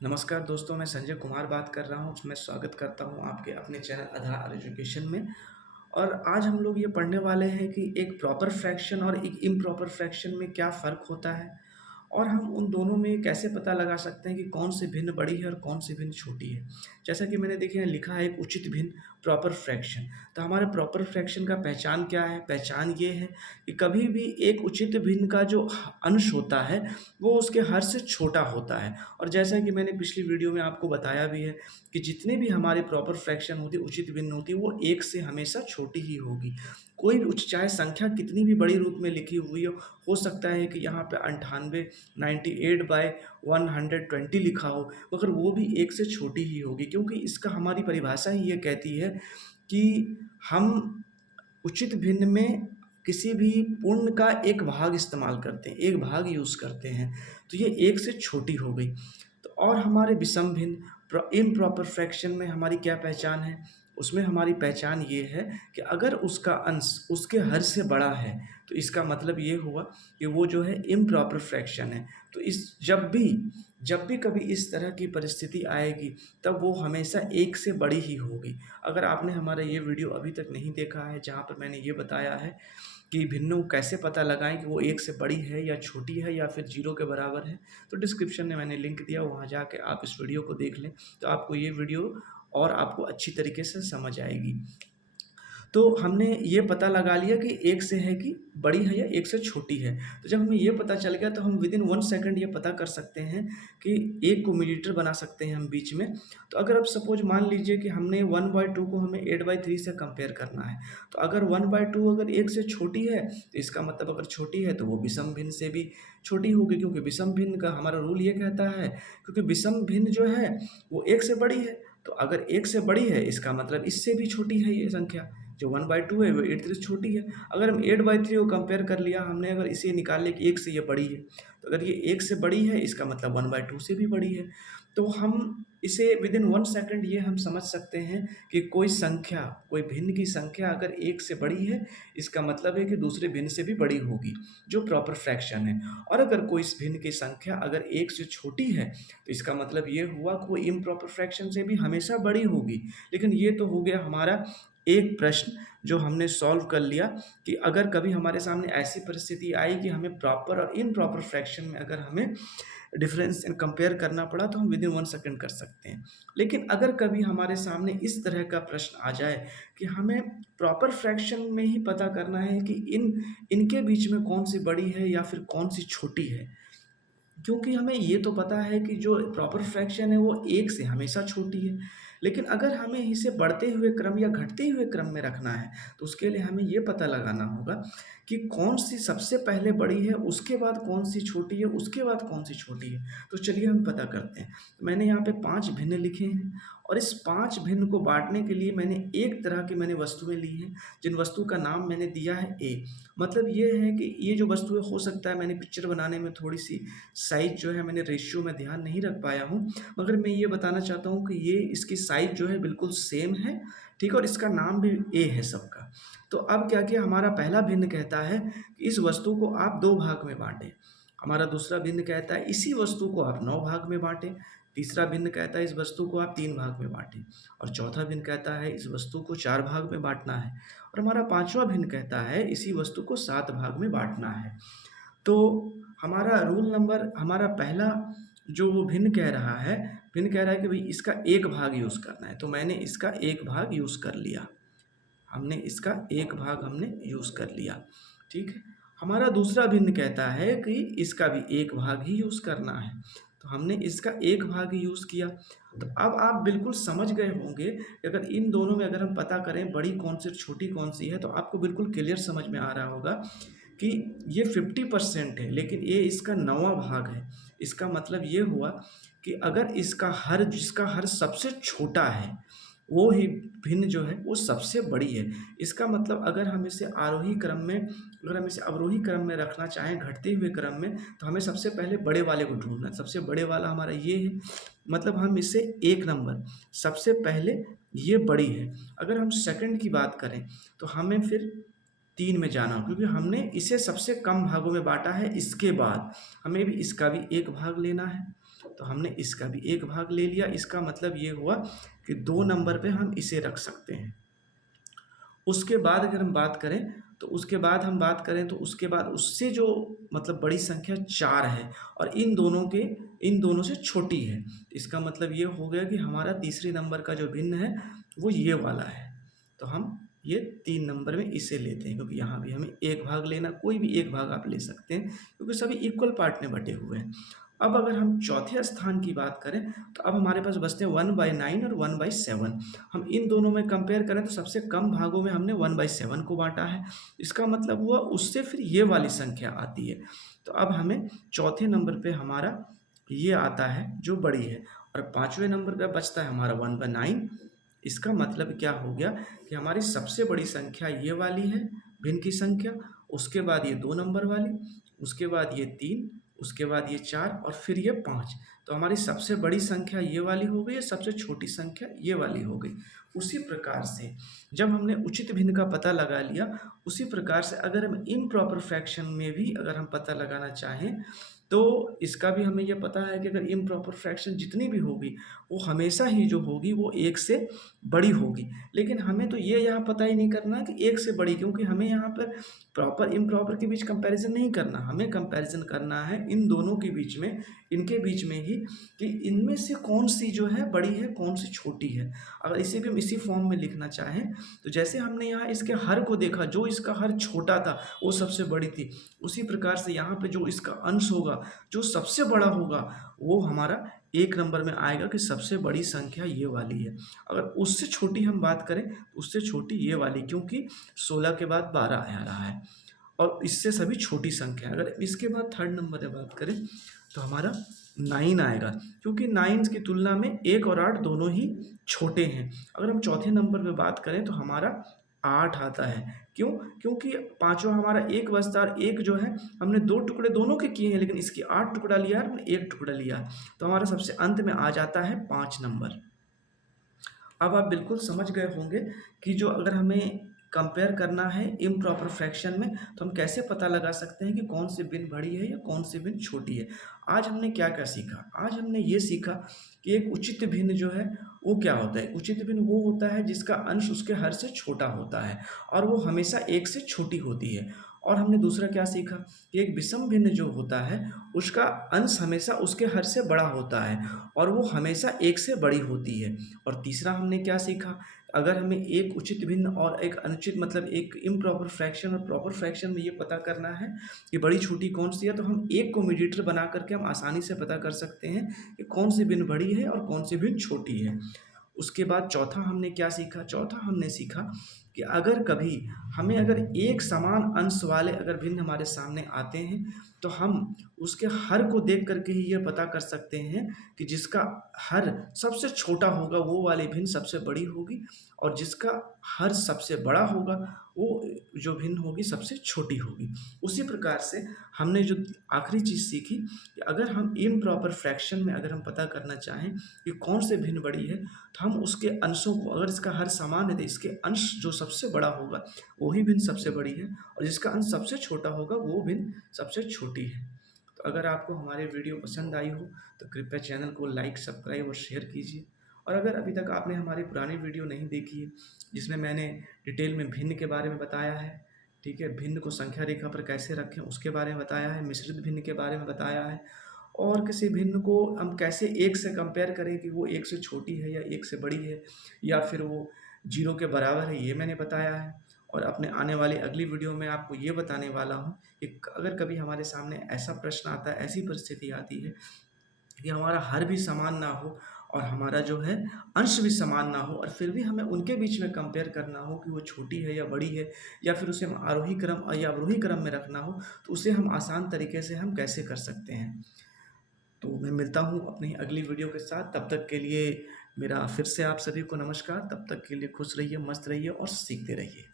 नमस्कार दोस्तों, मैं संजय कुमार बात कर रहा हूँ। मैं स्वागत करता हूँ आपके अपने चैनल आधार एजुकेशन में। और आज हम लोग ये पढ़ने वाले हैं कि एक प्रॉपर फ्रैक्शन और एक इम्प्रॉपर फ्रैक्शन में क्या फ़र्क होता है और हम उन दोनों में कैसे पता लगा सकते हैं कि कौन सी भिन्न बड़ी है और कौन सी भिन्न छोटी है। जैसा कि मैंने देखिए लिखा है एक उचित भिन्न प्रॉपर फ्रैक्शन। तो हमारे प्रॉपर फ्रैक्शन का पहचान क्या है? पहचान ये है कि कभी भी एक उचित भिन्न का जो अंश होता है वो उसके हर से छोटा होता है। और जैसा कि मैंने पिछली वीडियो में आपको बताया भी है कि जितने भी हमारे प्रॉपर फ्रैक्शन होती है, उचित भिन्न होती है, वो एक से हमेशा छोटी ही होगी। कोई भी चाहे संख्या कितनी भी बड़ी रूप में लिखी हुई हो सकता है कि यहाँ पे 98 98/120 लिखा हो, मगर वो भी एक से छोटी ही होगी, क्योंकि इसका हमारी परिभाषा ही ये कहती है कि हम उचित भिन्न में किसी भी पूर्ण का एक भाग इस्तेमाल करते हैं, एक भाग यूज़ करते हैं, तो ये एक से छोटी हो गई। तो और हमारे विषम भिन्न इम्प्रॉपर फ्रैक्शन में हमारी क्या पहचान है? उसमें हमारी पहचान ये है कि अगर उसका अंश उसके हर से बड़ा है, तो इसका मतलब ये हुआ कि वो जो है इम्प्रॉपर फ्रैक्शन है। तो इस जब भी कभी इस तरह की परिस्थिति आएगी, तब वो हमेशा एक से बड़ी ही होगी। अगर आपने हमारा ये वीडियो अभी तक नहीं देखा है, जहाँ पर मैंने ये बताया है कि भिन्नों कैसे पता लगाएं कि वो एक से बड़ी है या छोटी है या फिर जीरो के बराबर है, तो डिस्क्रिप्शन में मैंने लिंक दिया, वहाँ जाके आप इस वीडियो को देख लें, तो आपको ये वीडियो और आपको अच्छी तरीके से समझ आएगी। तो हमने ये पता लगा लिया कि एक से है कि बड़ी है या एक से छोटी है। तो जब हमें ये पता चल गया, तो हम विदिन 1 सेकंड ये पता कर सकते हैं कि एक को मिलीमीटर बना सकते हैं हम बीच में। तो अगर अब सपोज मान लीजिए कि हमने 1/2 को हमें 8/3 से कंपेयर करना है, तो अगर 1/2 अगर एक से छोटी है, तो इसका मतलब अगर छोटी है तो वो विषम भिन्न से भी छोटी होगी, क्योंकि विषम भिन्न का हमारा रूल ये कहता है, क्योंकि विषम भिन्न जो है वो एक से बड़ी है। तो अगर एक से बड़ी है, इसका मतलब इससे भी छोटी है ये संख्या। जो 1/2 है वो 8/3 से छोटी है। अगर हम 8/3 को कंपेयर कर लिया हमने, अगर इसे निकाल लिया कि एक से ये बड़ी है, तो अगर ये एक से बड़ी है, इसका मतलब 1/2 से भी बड़ी है। तो हम इसे विदिन 1 सेकंड ये हम समझ सकते हैं कि कोई संख्या, कोई भिन्न की संख्या अगर एक से बड़ी है, इसका मतलब है कि दूसरे भिन्न से भी बड़ी होगी, जो प्रॉपर फ्रैक्शन है। और अगर कोई इस भिन्न की संख्या अगर एक से छोटी है, तो इसका मतलब ये हुआ कि वो इम्प्रॉपर फ्रैक्शन से भी हमेशा बड़ी होगी। लेकिन ये तो हो गया हमारा एक प्रश्न जो हमने सॉल्व कर लिया कि अगर कभी हमारे सामने ऐसी परिस्थिति आई कि हमें प्रॉपर और इम्प्रॉपर फ्रैक्शन में अगर हमें डिफरेंस एंड कंपेयर करना पड़ा, तो हम विदिन 1 सेकंड कर सकते हैं। लेकिन अगर कभी हमारे सामने इस तरह का प्रश्न आ जाए कि हमें प्रॉपर फ्रैक्शन में ही पता करना है कि इनके बीच में कौन सी बड़ी है या फिर कौन सी छोटी है, क्योंकि हमें ये तो पता है कि जो प्रॉपर फ्रैक्शन है वो एक से हमेशा छोटी है। लेकिन अगर हमें इसे बढ़ते हुए क्रम या घटते हुए क्रम में रखना है, तो उसके लिए हमें ये पता लगाना होगा कि कौन सी सबसे पहले बड़ी है, उसके बाद कौन सी छोटी है, उसके बाद कौन सी छोटी है। तो चलिए हम पता करते हैं। तो मैंने यहाँ पे 5 भिन्न लिखे हैं, और इस 5 भिन्न को बांटने के लिए मैंने एक तरह की वस्तुएं ली हैं, जिन वस्तु का नाम मैंने दिया है ए। मतलब ये है कि ये जो वस्तुएं, हो सकता है मैंने पिक्चर बनाने में थोड़ी सी साइज़ जो है मैंने रेशियो में ध्यान नहीं रख पाया हूँ, मगर मैं ये बताना चाहता हूँ कि ये इसकी साइज़ जो है बिल्कुल सेम है, ठीक है? और इसका नाम भी ए है सबका। तो अब क्या किया, हमारा पहला भिन्न कहता है कि इस वस्तु को आप 2 भाग में बाँटें। हमारा दूसरा भिन्न कहता है इसी वस्तु को आप 9 भाग में बाँटें। तीसरा भिन्न कहता है इस वस्तु को आप 3 भाग में बाँटें। और चौथा भिन्न कहता है इस वस्तु को 4 भाग में बाँटना है। और हमारा पाँचवाँ भिन्न कहता है इसी वस्तु को 7 भाग में बाँटना है। तो हमारा रूल नंबर, हमारा पहला जो वो भिन्न कह रहा है, भिन्न कह रहा है कि भाई इसका एक भाग यूज़ करना है, तो मैंने इसका एक भाग यूज़ कर लिया। हमने इसका एक भाग हमने यूज़ कर लिया, ठीक है। हमारा दूसरा भिन्न कहता है कि इसका भी एक भाग ही यूज़ करना है, तो हमने इसका एक भाग ही यूज़ किया। तो अब आप बिल्कुल समझ गए होंगे कि अगर इन दोनों में अगर हम पता करें बड़ी कौन सी छोटी कौन सी है, तो आपको बिल्कुल क्लियर समझ में आ रहा होगा कि ये 50% है, लेकिन ये इसका 9वां भाग है। इसका मतलब ये हुआ कि अगर जिसका हर सबसे छोटा है, वो ही भिन्न जो है वो सबसे बड़ी है। इसका मतलब अगर हम इसे आरोही क्रम में, अगर हम इसे अवरोही क्रम में रखना चाहें, घटते हुए क्रम में, तो हमें सबसे पहले बड़े वाले को ढूँढना है। सबसे बड़े वाला हमारा ये है, मतलब हम इसे 1 नंबर, सबसे पहले ये बड़ी है। अगर हम सेकंड की बात करें, तो हमें फिर 3 में जाना, क्योंकि हमने इसे सबसे कम भागों में बाँटा है, इसके बाद हमें भी इसका भी एक भाग लेना है। तो हमने इसका भी 1 भाग ले लिया। इसका मतलब ये हुआ कि 2 नंबर पे हम इसे रख सकते हैं। उसके बाद अगर हम बात करें तो उसके बाद उससे जो मतलब बड़ी संख्या 4 है और इन दोनों से छोटी है। इसका मतलब ये हो गया कि हमारा तीसरे नंबर का जो भिन्न है वो ये वाला है। तो हम ये 3 नंबर में इसे लेते हैं, क्योंकि यहाँ भी हमें 1 भाग लेना, कोई भी 1 भाग आप ले सकते हैं क्योंकि सभी इक्वल पार्ट में बटे हुए हैं। अब अगर हम चौथे स्थान की बात करें तो अब हमारे पास बचते हैं 1/9 और 1/7। हम इन दोनों में कंपेयर करें तो सबसे कम भागों में हमने 1/7 को बांटा है। इसका मतलब हुआ उससे फिर ये वाली संख्या आती है। तो अब हमें चौथे नंबर पे हमारा ये आता है जो बड़ी है, और पाँचवें नंबर पे बचता है हमारा 1/9। इसका मतलब क्या हो गया कि हमारी सबसे बड़ी संख्या ये वाली है, भिन्न की संख्या, उसके बाद ये 2 नंबर वाली, उसके बाद ये 3, उसके बाद ये 4 और फिर ये 5। तो हमारी सबसे बड़ी संख्या ये वाली हो गई, सबसे छोटी संख्या ये वाली हो गई। उसी प्रकार से जब हमने उचित भिन्न का पता लगा लिया, उसी प्रकार से अगर हम इम्प्रॉपर फ्रैक्शन में भी अगर हम पता लगाना चाहें तो इसका भी हमें यह पता है कि अगर इम्प्रॉपर फ्रैक्शन जितनी भी होगी वो हमेशा ही जो होगी वो 1 से बड़ी होगी। लेकिन हमें तो ये यहाँ पता ही नहीं करना कि 1 से बड़ी, क्योंकि हमें यहाँ पर प्रॉपर इम्प्रॉपर के बीच कंपैरिजन नहीं करना, हमें कंपैरिजन करना है इन दोनों के बीच में, इनके बीच में ही, कि इनमें से कौन सी जो है बड़ी है, कौन सी छोटी है। अगर इसे भी हम इसी फॉर्म में लिखना चाहें तो जैसे हमने यहाँ इसके हर को देखा, जो इसका हर छोटा था वो सबसे बड़ी थी, उसी प्रकार से यहाँ पे जो इसका अंश होगा, जो सबसे बड़ा होगा, वो हमारा 1 नंबर में आएगा कि सबसे बड़ी संख्या ये वाली है। अगर उससे छोटी हम बात करें तो उससे छोटी ये वाली, क्योंकि 16 के बाद 12 आ रहा है और इससे सभी छोटी संख्या। अगर इसके बाद थर्ड नंबर में बात करें तो हमारा 9 आएगा, क्योंकि 9 की तुलना में 1 और 8 दोनों ही छोटे हैं। अगर हम चौथे नंबर पे बात करें तो हमारा 8 आता है। क्यों? क्योंकि पाँचवा हमारा 1 बचता है और 1 जो है हमने 2 टुकड़े दोनों के किए हैं, लेकिन इसकी 8 टुकड़ा लिया है, हमने 1 टुकड़ा लिया है। तो हमारा सबसे अंत में आ जाता है 5 नंबर। अब आप बिल्कुल समझ गए होंगे कि जो अगर हमें कंपेयर करना है इम्प्रॉपर फ्रैक्शन में तो हम कैसे पता लगा सकते हैं कि कौन सी भिन्न बड़ी है या कौन सी भिन्न छोटी है। आज हमने क्या क्या सीखा? आज हमने ये सीखा कि एक उचित भिन्न जो है वो क्या होता है। उचित भिन्न वो होता है जिसका अंश उसके हर से छोटा होता है और वो हमेशा 1 से छोटी होती है। और हमने दूसरा क्या सीखा कि एक विषम भिन्न जो होता है उसका अंश हमेशा उसके हर से बड़ा होता है और वो हमेशा 1 से बड़ी होती है। और तीसरा हमने क्या सीखा, अगर हमें एक उचित भिन्न और एक अनुचित मतलब एक इम्प्रॉपर फ्रैक्शन और प्रॉपर फ्रैक्शन में ये पता करना है कि बड़ी छोटी कौन सी है, तो हम एक को मीडिएटर बना करके हम आसानी से पता कर सकते हैं कि कौन सी भिन्न बड़ी है और कौन सी भिन्न छोटी है। उसके बाद चौथा हमने क्या सीखा? चौथा हमने सीखा कि अगर कभी हमें अगर एक समान अंश वाले अगर भिन्न हमारे सामने आते हैं तो हम उसके हर को देख करके ही ये पता कर सकते हैं कि जिसका हर सबसे छोटा होगा वो वाली भिन्न सबसे बड़ी होगी और जिसका हर सबसे बड़ा होगा वो जो भिन्न होगी सबसे छोटी होगी। उसी प्रकार से हमने जो आखिरी चीज़ सीखी कि अगर हम इम्प्रॉपर फ्रैक्शन में अगर हम पता करना चाहें कि कौन से भिन्न बड़ी है तो हम उसके अंशों को, अगर इसका हर समान है तो इसके अंश जो सबसे बड़ा होगा वही भिन्न सबसे बड़ी है और जिसका अंश सबसे छोटा होगा वो भिन्न सबसे छोटी है। तो अगर आपको हमारे वीडियो पसंद आई हो तो कृपया चैनल को लाइक, सब्सक्राइब और शेयर कीजिए। और अगर अभी तक आपने हमारी पुरानी वीडियो नहीं देखी है जिसमें मैंने डिटेल में भिन्न के बारे में बताया है, ठीक है, भिन्न को संख्या रेखा पर कैसे रखें उसके बारे में बताया है, मिश्रित भिन्न के बारे में बताया है, और किसी भिन्न को हम कैसे 1 से कंपेयर करें कि वो 1 से छोटी है या 1 से बड़ी है या फिर वो 0 के बराबर है, ये मैंने बताया है। और अपने आने वाली अगली वीडियो में आपको ये बताने वाला हूँ कि अगर कभी हमारे सामने ऐसा प्रश्न आता है, ऐसी परिस्थिति आती है कि हमारा हर भी समान ना हो और हमारा जो है अंश भी समान ना हो और फिर भी हमें उनके बीच में कंपेयर करना हो कि वो छोटी है या बड़ी है या फिर उसे हम आरोही क्रम या अवरोही क्रम में रखना हो, तो उसे हम आसान तरीके से हम कैसे कर सकते हैं। तो मैं मिलता हूँ अपनी अगली वीडियो के साथ, तब तक के लिए मेरा फिर से आप सभी को नमस्कार। तब तक के लिए खुश रहिए, मस्त रहिए और सीखते रहिए।